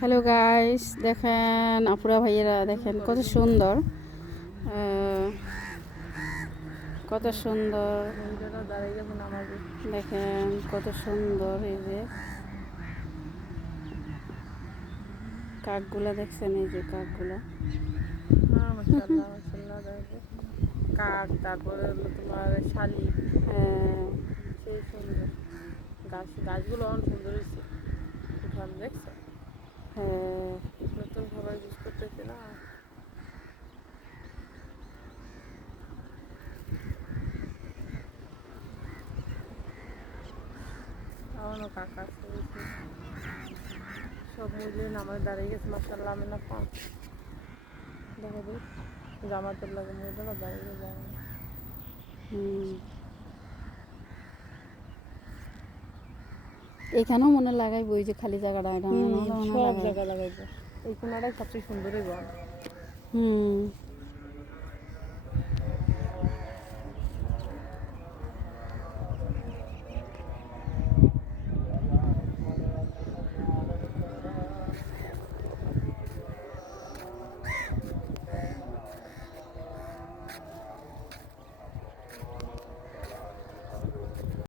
Hello guys, দেখেন আপুরা ভাইয়েরা, দেখেন কত সুন্দর, কত সুন্দর। দেখেন কত সুন্দর, এই যে কাকগুলা দেখছেন, এই যে কাকগুলা, কাক, তারপরে হলো তোমার শালিক, সেই সুন্দর গাছগুলো অনেক সুন্দর হয়েছে। উঠান দেখছো? হ্যাঁ, নতুন ভাবে ইউজ করতেছে না। এমনও কাক আছে, সব মিলিয়ে আমাদের দাঁড়িয়ে গেছে। মাসাল্লাহ আমি না পান দেখা দিই জামাতের লাগে মহিলারা দাঁড়িয়ে যায়। এখানেও মনে লাগাইবো, ওই যে খালি জায়গাটা, সব জায়গা লাগাইবো। এই কোনাটাই সবচেয়ে সুন্দরই গন।